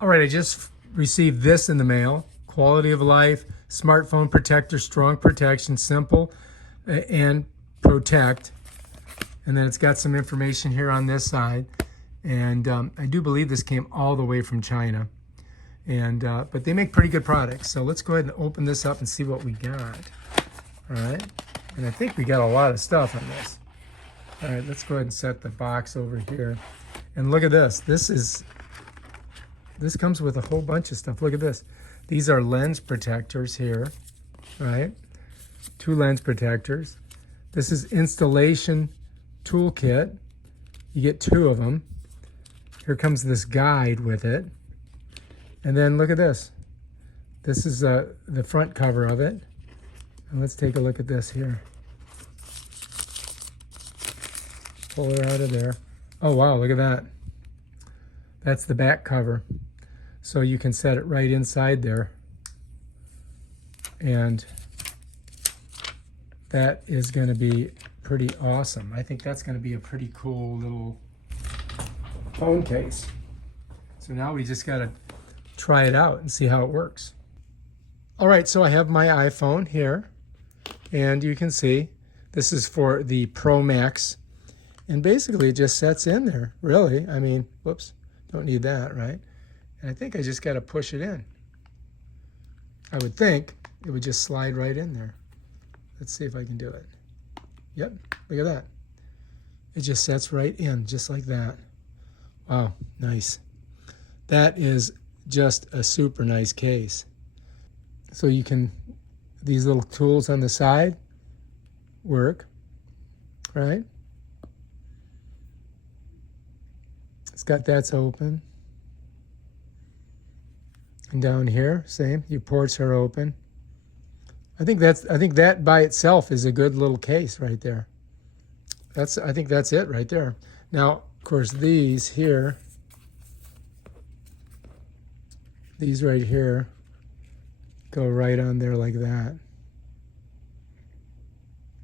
All right, I just received this in the mail. Quality of life, smartphone protector, strong protection, simple and protect. And then it's got some information here on this side. And I do believe this came all the way from China. And but they make pretty good products. So let's go ahead and open this up and see what we got. All right. And I think we got a lot of stuff on this. All right, let's go ahead and set the box over here. And look at this. This comes with a whole bunch of stuff. Look at this. These are lens protectors here, right? 2 lens protectors. This is installation toolkit. You get 2 of them. Here comes this guide with it. And then look at this. This is the front cover of it. And let's take a look at this here. Pull her out of there. Oh, wow, look at that. That's the back cover. So you can set it right inside there. And that is going to be pretty awesome. I think that's going to be a pretty cool little phone case. So now we just got to try it out and see how it works. All right, so I have my iPhone here. And you can see this is for the Pro Max. And basically it just sets in there, really. I mean, whoops, don't need that, right? And I think I just got to push it in. I would think it would just slide right in there. Let's see if I can do it. Yep, look at that. It just sets right in, just like that. Wow, nice. That is just a super nice case. So you can, these little tools on the side work, right? It's got that's open. And down here, same, your ports are open. I think that by itself is a good little case right there. I think that's it right there. Now, of course, these here, these right here, go right on there like that.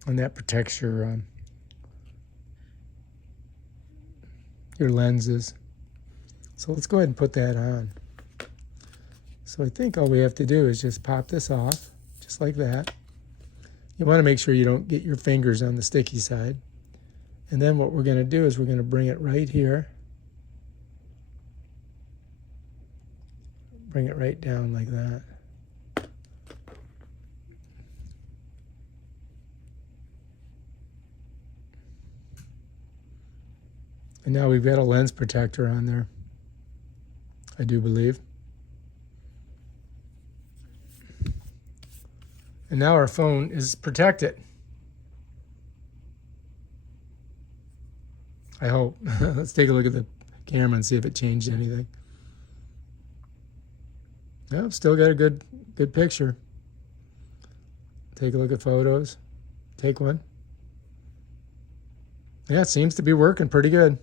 And that protects your lenses. So let's go ahead and put that on. So I think all we have to do is just pop this off, just like that. You want to make sure you don't get your fingers on the sticky side. And then what we're going to do is we're going to bring it right here. Bring it right down like that. And now we've got a lens protector on there, I do believe. And now our phone is protected. I hope. Let's take a look at the camera and see if it changed anything. No, still got a good picture. Take a look at photos. Take one. Yeah, it seems to be working pretty good.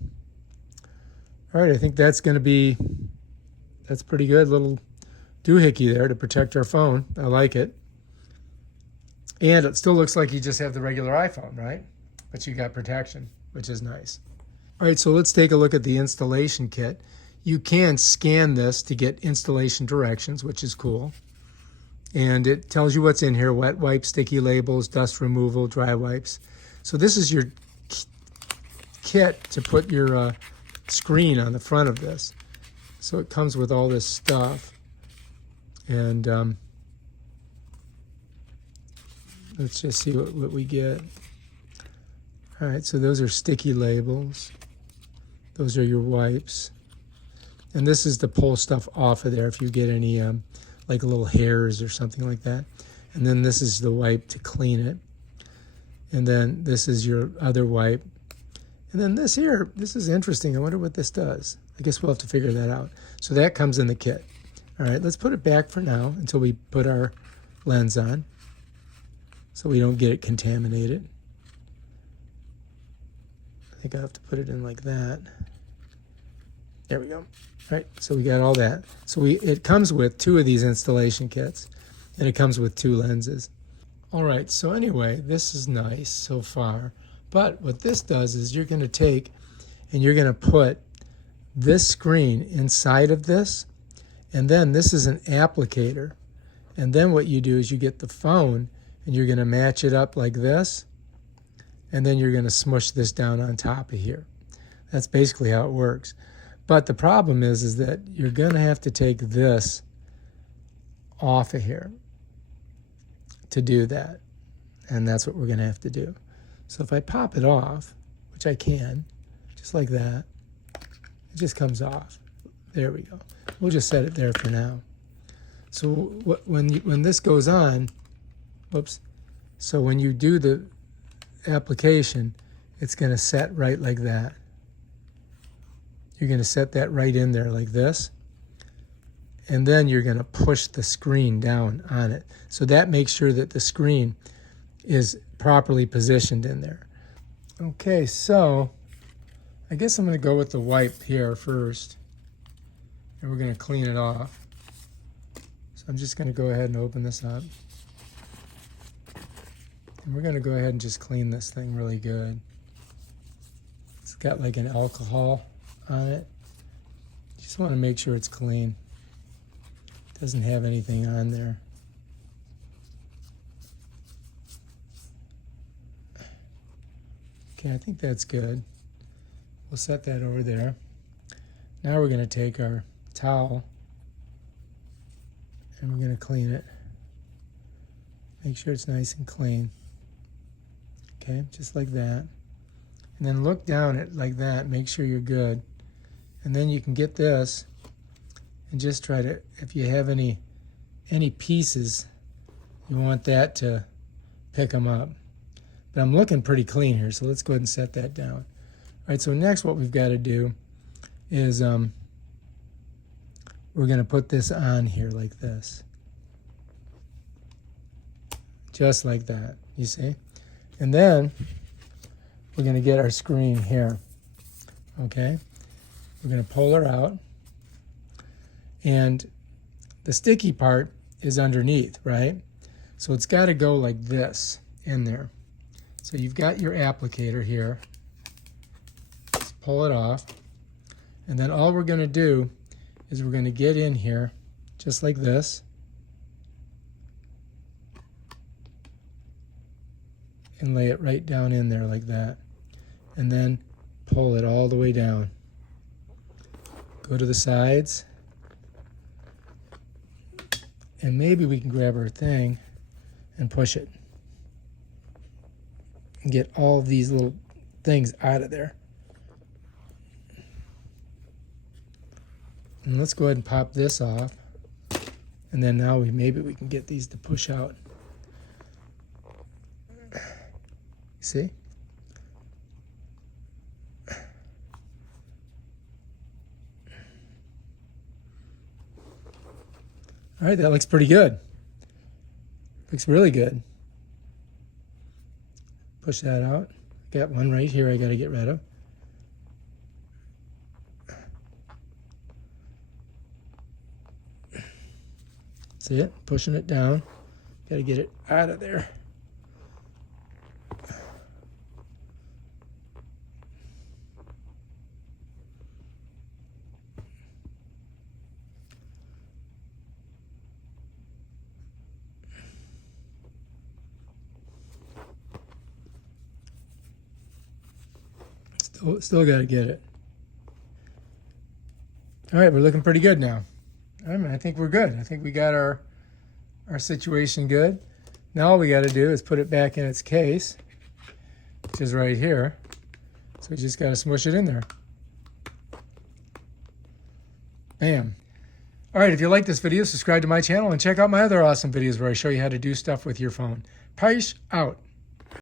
All right, I think that's pretty good little doohickey there to protect our phone. I like it. And it still looks like you just have the regular iPhone, right? But you got protection, which is nice. All right, so let's take a look at the installation kit. You can scan this to get installation directions, which is cool. And it tells you what's in here: wet wipes, sticky labels, dust removal, dry wipes. So this is your kit to put your screen on the front of this. So it comes with all this stuff. And let's just see what we get. All right, so those are sticky labels. Those are your wipes. And this is to pull stuff off of there if you get any like little hairs or something like that. And then this is the wipe to clean it. And then this is your other wipe. And then this here, this is interesting. I wonder what this does. I guess we'll have to figure that out. So that comes in the kit. All right, let's put it back for now until we put our lens on so we don't get it contaminated. I think I have to put it in like that. There we go. All right, so we got all that. So it comes with 2 of these installation kits, and it comes with 2 lenses. All right, so anyway, this is nice so far. But what this does is you're going to take and you're going to put this screen inside of this. And then this is an applicator. And then what you do is you get the phone and you're going to match it up like this. And then you're going to smush this down on top of here. That's basically how it works. But the problem is that you're going to have to take this off of here to do that. And that's what we're going to have to do. So if I pop it off, which I can, just like that, it just comes off. There we go. We'll just set it there for now. So when this goes on, whoops, so when you do the application, it's going to set right like that. You're going to set that right in there like this. And then you're going to push the screen down on it. So that makes sure that the screen is properly positioned in there. Okay, so I guess I'm going to go with the wipe here first. And we're going to clean it off. So I'm just going to go ahead and open this up. And we're going to go ahead and just clean this thing really good. It's got like an alcohol on it. Just want to make sure it's clean. Doesn't have anything on there. Okay, I think that's good. We'll set that over there. Now we're going to take our towel and we're going to clean it. Make sure it's nice and clean. Okay, just like that. And then look down it like that. Make sure you're good. And then you can get this and just try to, if you have any pieces, you want that to pick them up. But I'm looking pretty clean here, so let's go ahead and set that down. All right, so next what we've got to do is we're going to put this on here like this. Just like that, you see? And then we're going to get our screen here, okay? We're going to pull her out. And the sticky part is underneath, right? So it's got to go like this in there. So you've got your applicator here. Just pull it off. And then all we're going to do is we're going to get in here just like this. And lay it right down in there like that. And then pull it all the way down. Go to the sides. And maybe we can grab our thing and push it. And get all these little things out of there. And let's go ahead and pop this off. And then now maybe we can get these to push out. See? All right, that looks pretty good. Looks really good. Push that out. Got one right here I got to get rid of. See it? Pushing it down. Got to get it out of there. Still got to get it. All right, we're looking pretty good now. I mean, I think we're good. I think we got our situation good. Now all we got to do is put it back in its case, which is right here. So we just got to smush it in there. Bam. All right, if you like this video, subscribe to my channel and check out my other awesome videos where I show you how to do stuff with your phone. Peace out.